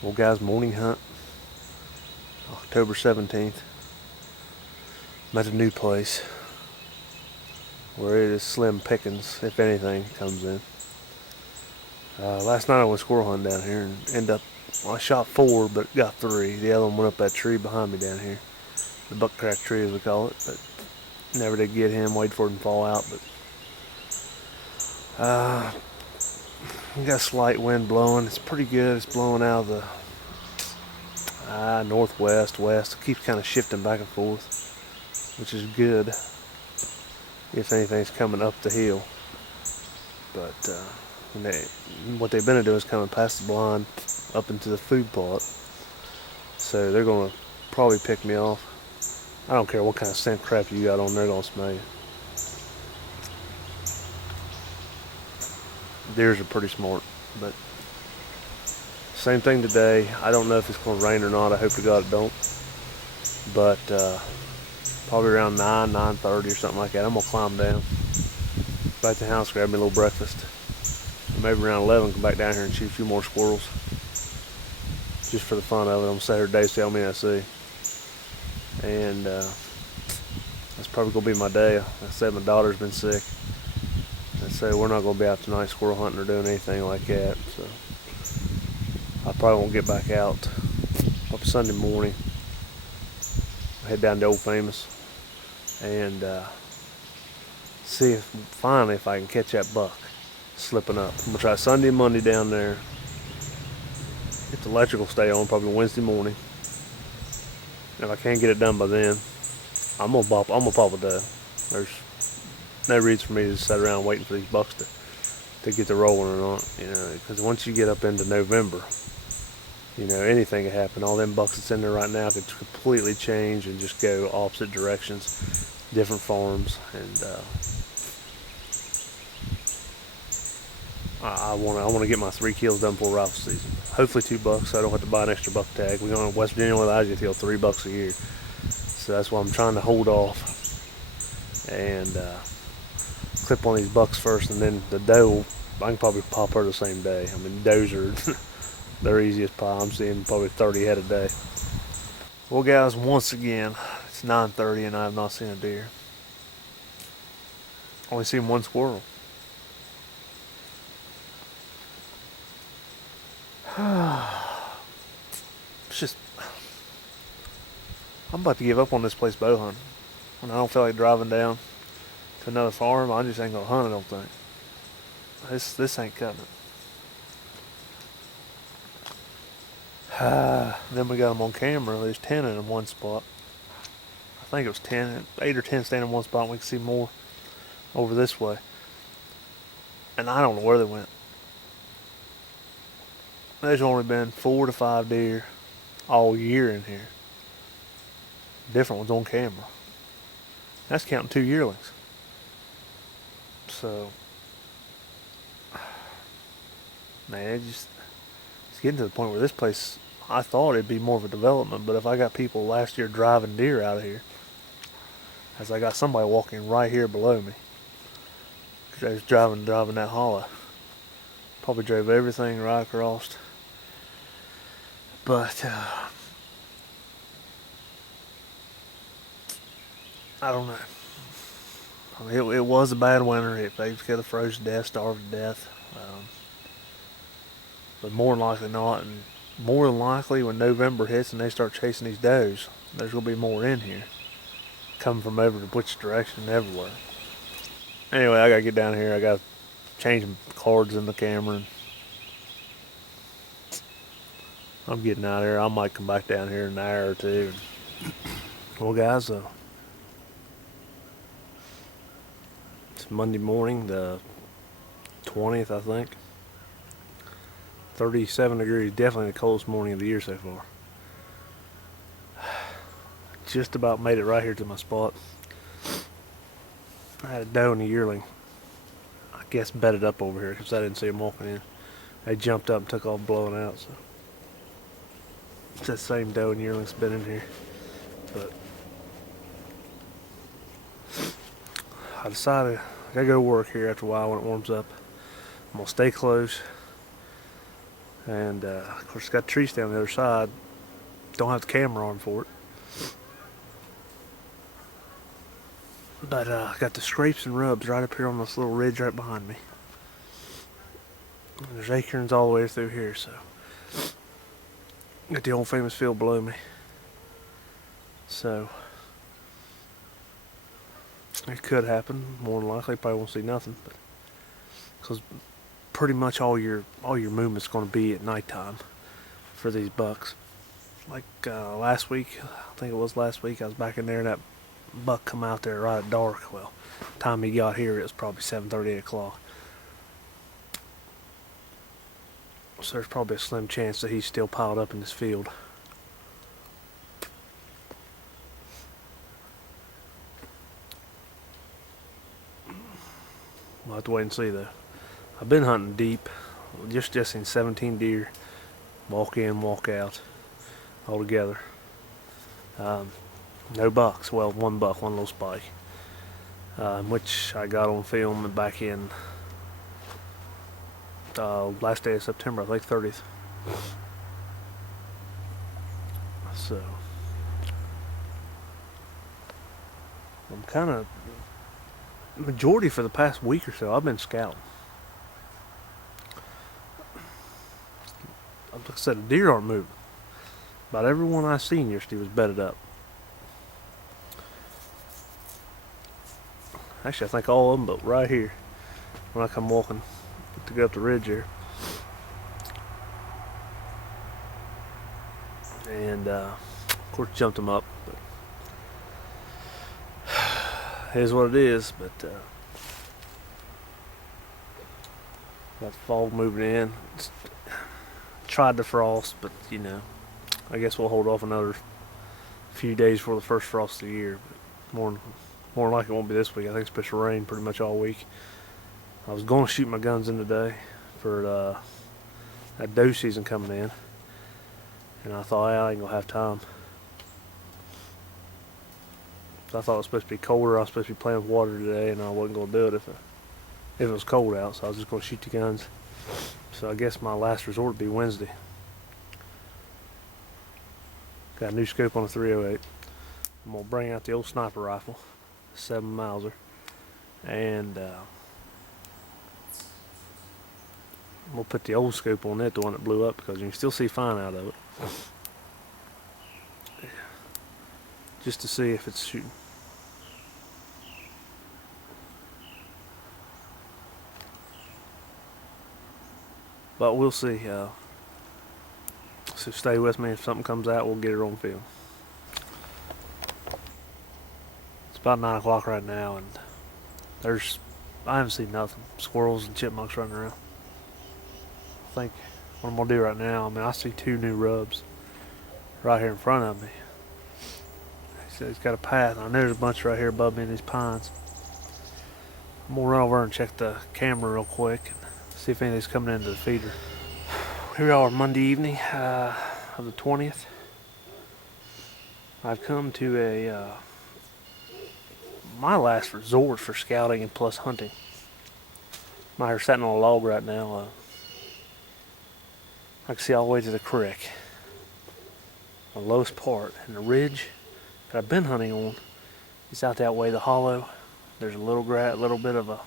Well, guys, morning hunt, October 17th. I'm at a new place where it is slim pickings, if anything, comes in. Last night I went squirrel hunting down here and I shot four, but got three. The other one went up that tree behind me down here, the buck crack tree as we call it, but never did get him. Waited for him to fall out, but we got a slight wind blowing. It's pretty good. It's blowing out of the northwest, west. It keeps kind of shifting back and forth, which is good if anything's coming up the hill. But what they've been doing is coming past the blind up into the food plot. So they're going to probably pick me off. I don't care what kind of scent crap you got on, they're going to smell you. Deers are pretty smart, but same thing today. I don't know if it's going to rain or not. I hope to God it don't. But probably around 9:30 or something like that, I'm going to climb down back to the house, grab me a little breakfast. And maybe around 11, come back down here and shoot a few more squirrels. Just for the fun of it on Saturday, see how many I see. And that's probably going to be my day. Like I said, my daughter's been sick. And so we're not going to be out tonight squirrel hunting or doing anything like that. So I probably won't get back out. Up Sunday morning, I'll head down to Old Famous and see if finally if I can catch that buck slipping up. I'm going to try Sunday and Monday down there. If the electrical stay on, probably Wednesday morning. If I can't get it done by then, I'm gonna pop a doe. There's no reason for me to sit around waiting for these bucks to get the rolling or not. Because once you get up into November, anything can happen. All them bucks that's in there right now could completely change and just go opposite directions, different farms, and I want to get my 3 kills done before rifle season. Hopefully 2 bucks, so I don't have to buy an extra buck tag. We're going to West Virginia where I usually kill $3 a year, so that's why I'm trying to hold off and clip on these bucks first, and then the doe I can probably pop her the same day. I mean, does are they're easy as pie. I'm seeing probably 30 head a day. Well, guys, once again, it's 9:30 and I have not seen a deer. Only seen one squirrel. It's just, I'm about to give up on this place bow hunting. When I don't feel like driving down to another farm, I just ain't gonna hunt. I don't think this ain't cutting it. Then we got them on camera. There's 10 in one spot. I think it was 10, 8 or 10 standing in one spot. And we can see more over this way, and I don't know where they went. There's only been 4 to 5 deer all year in here. Different ones on camera. That's counting 2 yearlings. So, man, it's getting to the point where this place, I thought it'd be more of a development, but if I got people last year driving deer out of here, as I got somebody walking right here below me, because I was driving that hollow, probably drove everything right across. But I don't know. I mean, it was a bad winter. They could have froze to death, starved to death. But more than likely not. And more than likely, when November hits and they start chasing these does, there's going to be more in here. Coming from over to which direction, everywhere. Anyway, I got to get down here. I got to change some cards in the camera. And I'm getting out of here. I might come back down here in an hour or two. Well, guys, it's Monday morning, the 20th, I think. 37 degrees, definitely the coldest morning of the year so far. Just about made it right here to my spot. I had a doe and a yearling, I guess, bedded up over here because I didn't see them walking in. They jumped up and took off blowing out, so it's that same doe and yearling's been in here. But I decided I gotta go to work here after a while when it warms up. I'm gonna stay close And of course, it's got trees down the other side. Don't have the camera on for it. But got the scrapes and rubs right up here on this little ridge right behind me. And there's acorns all the way through here, so got the old famous field below me. So it could happen. More than likely, probably won't see nothing, but because pretty much all your movement's going to be at nighttime for these bucks. Like last week, I think it was last week, I was back in there and that buck come out there right at dark. Well, time he got here, it was probably 7:30, 8 o'clock. So there's probably a slim chance that he's still piled up in this field. We'll have to wait and see though. I've been hunting deep, just seen 17 deer, walk in, walk out, all together. No bucks. Well, one buck, one little spike, which I got on film back in last day of September, I think 30th. So I'm kind of majority for the past week or so. I've been scouting. Like I said, the deer aren't moving. About everyone I seen yesterday was bedded up. Actually, I think all of them, but right here, when I come walking to go up the ridge here. And, of course, jumped them up. But it is what it is, but got the fog moving in. Tried to frost, but, you know, I guess we'll hold off another few days for the first frost of the year. But more like it won't be this week. I think it's supposed to rain pretty much all week. I was going to shoot my guns in today for that doe season coming in, and I thought, I ain't gonna have time. So I thought it was supposed to be colder. I was supposed to be playing with water today, and I wasn't gonna do it if it was cold out. So I was just gonna shoot the guns. So I guess my last resort would be Wednesday. Got a new scope on a 308. I'm gonna bring out the old sniper rifle, 7 Mauser, and we'll put the old scope on it, the one that blew up, because you can still see fine out of it. Just to see if it's shooting. But we'll see. So stay with me. If something comes out, we'll get it on film. It's about 9 o'clock right now, and I haven't seen nothing. Squirrels and chipmunks running around. I think what I'm gonna do right now, I see 2 new rubs right here in front of me. He's got a path. I know there's a bunch right here above me in these pines. I'm gonna run over and check the camera real quick and see if anything's coming into the feeder. Here we are, Monday evening of the 20th. I've come to my last resort for scouting and plus hunting. I'm out here sitting on a log right now. I can see all the way to the creek. The lowest part, and the ridge that I've been hunting on is out that way, the hollow. There's a little bit of a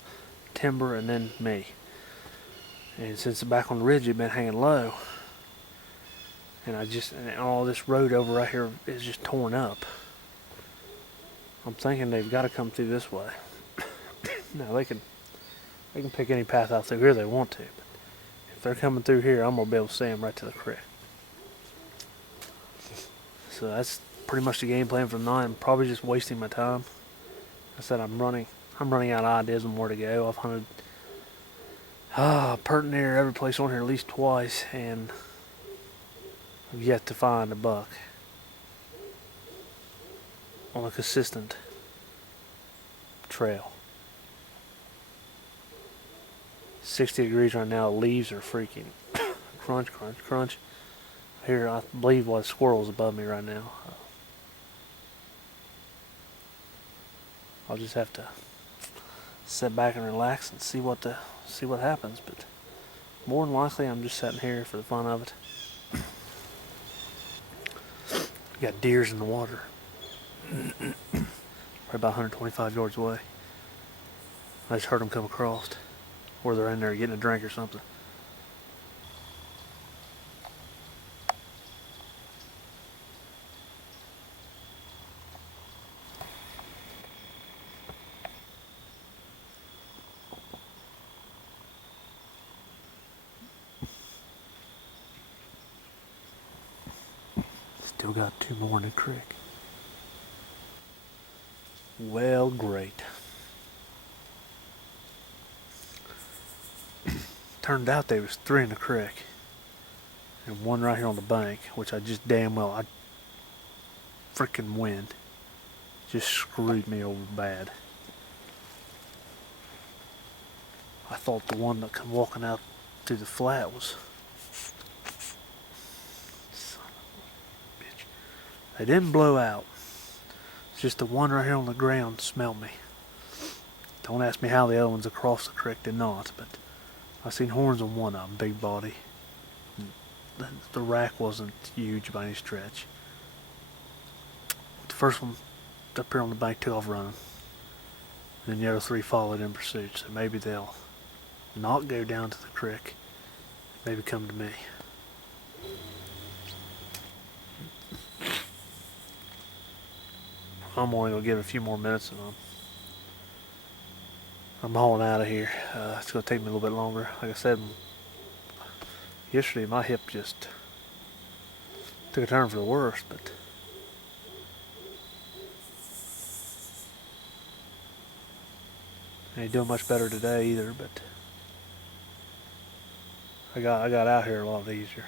timber, and then me. And since back on the ridge, it's been hanging low. And all this road over right here is just torn up. I'm thinking they've got to come through this way. Now they can pick any path out through here they want to. But if they're coming through here, I'm gonna be able to see them right to the creek. So that's pretty much the game plan for the night. I'm probably just wasting my time. I said I'm running out of ideas on where to go. I've hunted pert near every place on here at least twice, and I've yet to find a buck on a consistent trail. 60 degrees right now. Leaves are freaking crunch, crunch, crunch. Here, I believe what squirrels above me right now. I'll just have to sit back and relax and see what happens. But More than likely, I'm just sitting here for the fun of it. We got deers in the water. Right about 125 yards away. I just heard them come across. Or they're in there getting a drink or something. Still got 2 more in the creek. Well, great. Turned out there was 3 in the creek. And 1 right here on the bank, which I just damn well, I freaking wind just screwed me over bad. I thought the one that come walking out to the flat was, son of a bitch. They didn't blow out. It's just the one right here on the ground smelled me. Don't ask me how the other ones across the creek did not, but I seen horns on one of them, big body. The rack wasn't huge by any stretch. The first one up here on the bank took off running. And then the other 3 followed in pursuit, so maybe they'll not go down to the creek, maybe come to me. I'm only going to give it a few more minutes and I'm hauling out of here. It's going to take me a little bit longer. Like I said, yesterday my hip just took a turn for the worse, but I ain't doing much better today either, but I got out here a lot easier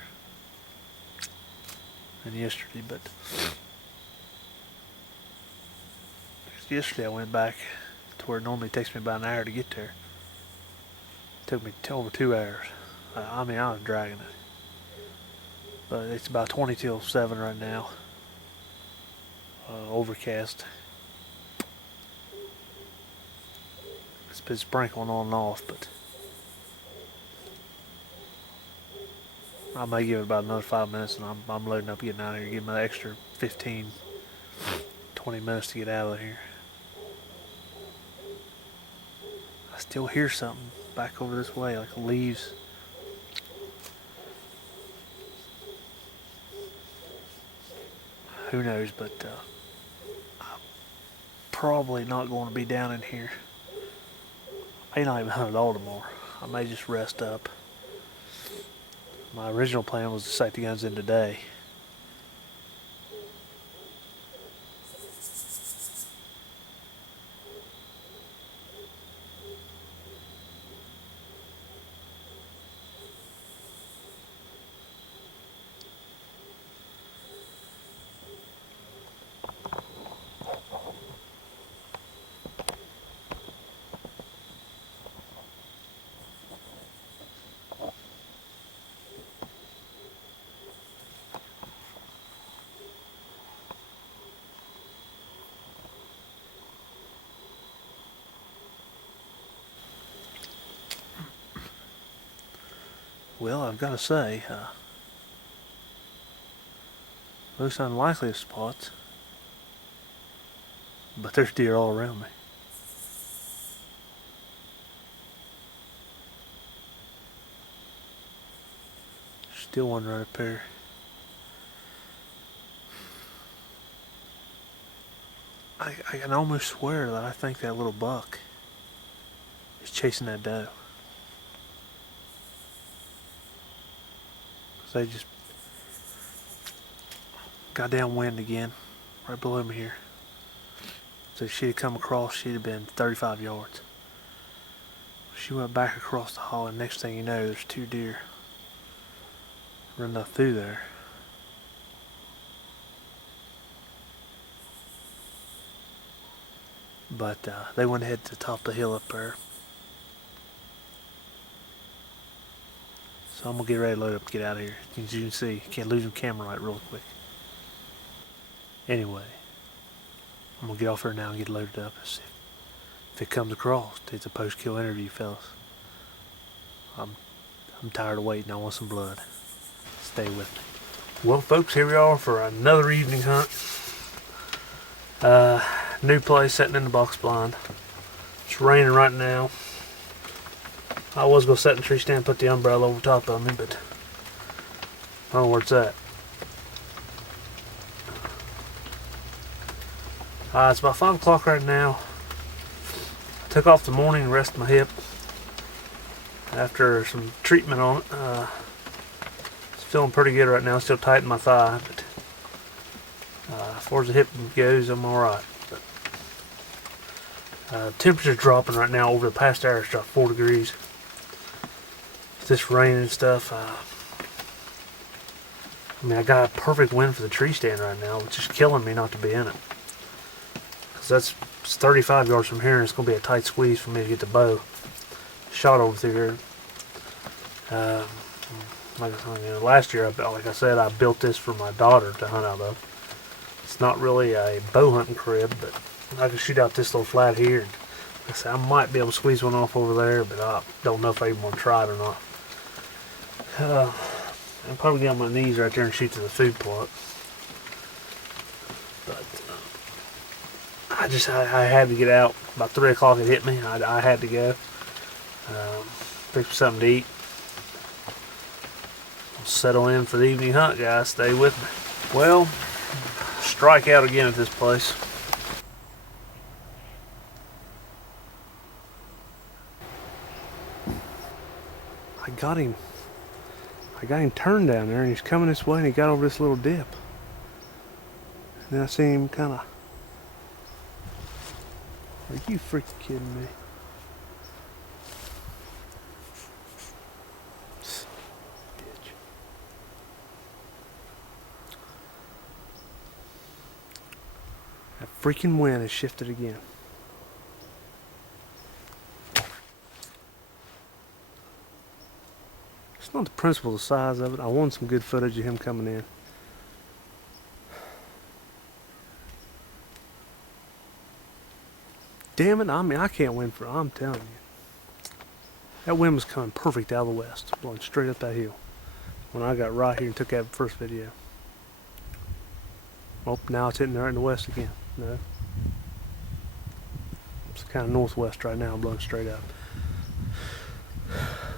than yesterday, but yesterday I went back to where it normally takes me about an hour to get there. It took me over 2 hours. I mean, I was dragging it. But it's about 20 till 7 right now. Overcast. It's been sprinkling on and off, but I may give it about another 5 minutes and I'm loading up getting out of here. Give me an extra 15, 20 minutes to get out of here. I still hear something back over this way, like leaves. Who knows, but I'm probably not going to be down in here. I may not even hunt at all tomorrow. I may just rest up. My original plan was to sight the guns in today. Well, I've got to say, most unlikely of spots, but there's deer all around me. Still one right up there. I can almost swear that I think that little buck is chasing that doe. They just got downwind again, right below me here. So if she'd have come across, she'd have been 35 yards. She went back across the hollow, and next thing you know, there's 2 deer running up through there. But they went ahead to the top of the hill up there. So I'm going to get ready to load up and get out of here. As you can see, can't lose the camera right real quick. Anyway, I'm going to get off here now and get loaded up and see if it comes across. It's a post-kill interview, fellas. I'm I'm tired of waiting. I want some blood. Stay with me. Well, folks, here we are for another evening hunt. New place, sitting in the box blind. It's raining right now. I was going to sit in the tree stand and put the umbrella over top of me, but I don't know where it's at. It's about 5 o'clock right now. I took off the morning and rested my hip after some treatment on it. It's feeling pretty good right now. Still tight in my thigh, but as far as the hip goes, I'm alright. Temperature's dropping right now. Over the past hour, it's dropped 4 degrees. With this rain and stuff, I mean, I got a perfect wind for the tree stand right now, which is killing me not to be in it. Because it's 35 yards from here, and it's going to be a tight squeeze for me to get the bow shot over through here. Last year, like I said, I built this for my daughter to hunt out of. It's not really a bow hunting crib, but I can shoot out this little flat here. And like I said, I might be able to squeeze one off over there, but I don't know if I even want to try it or not. I'll probably get on my knees right there and shoot to the food plot. But I had to get out. About 3 o'clock it hit me. I had to go. Pick something to eat. I'll settle in for the evening hunt, guys. Stay with me. Well, strike out again at this place. I got him turned down there, and he's coming this way, and he got over this little dip. And then I see him kind of... Are you freaking kidding me? Bitch. That freaking wind has shifted again. It's not the principle, the size of it. I want some good footage of him coming in. Damn it, I mean, I can't win for it, I'm telling you. That wind was coming perfect out of the west, blowing straight up that hill. When I got right here and took that first video. Oh, now it's hitting right in the west again. No. It's kind of northwest right now, blowing straight up.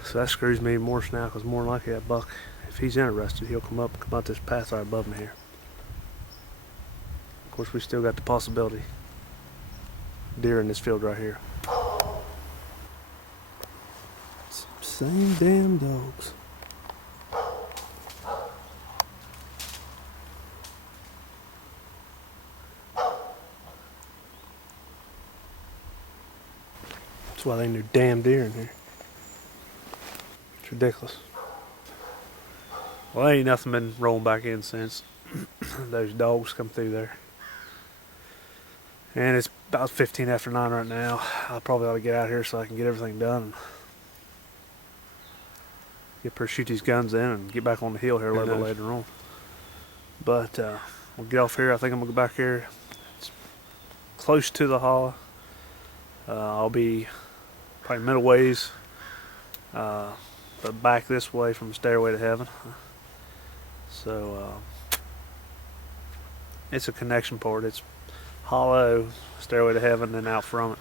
So that screws me more now, because more than likely that buck, if he's interested, he'll come out this path right above me here. Of course, we still got the possibility. Deer in this field right here. Same damn dogs. That's why they knew damn deer in here. It's ridiculous. Well, ain't nothing been rolling back in since those dogs come through there. And it's about 15 after 9 right now. I probably ought to get out here so I can get everything done. And get her shoot these guns in and get back on the hill here a little bit later on. But we'll get off here. I think I'm going to go back here. It's close to the hollow. I'll be probably middle ways, but back this way from Stairway to Heaven. So it's a connection port. It's hollow, Stairway to Heaven, then out from it.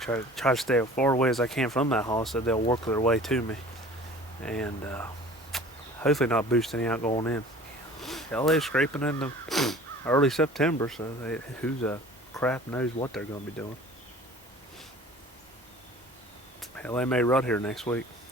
Try to stay as far away as I can from that hollow so they'll work their way to me. And hopefully not boost any out going in. Hell, they're scraping into early September, so who's a crap knows what they're going to be doing. Hell, they may rut here next week.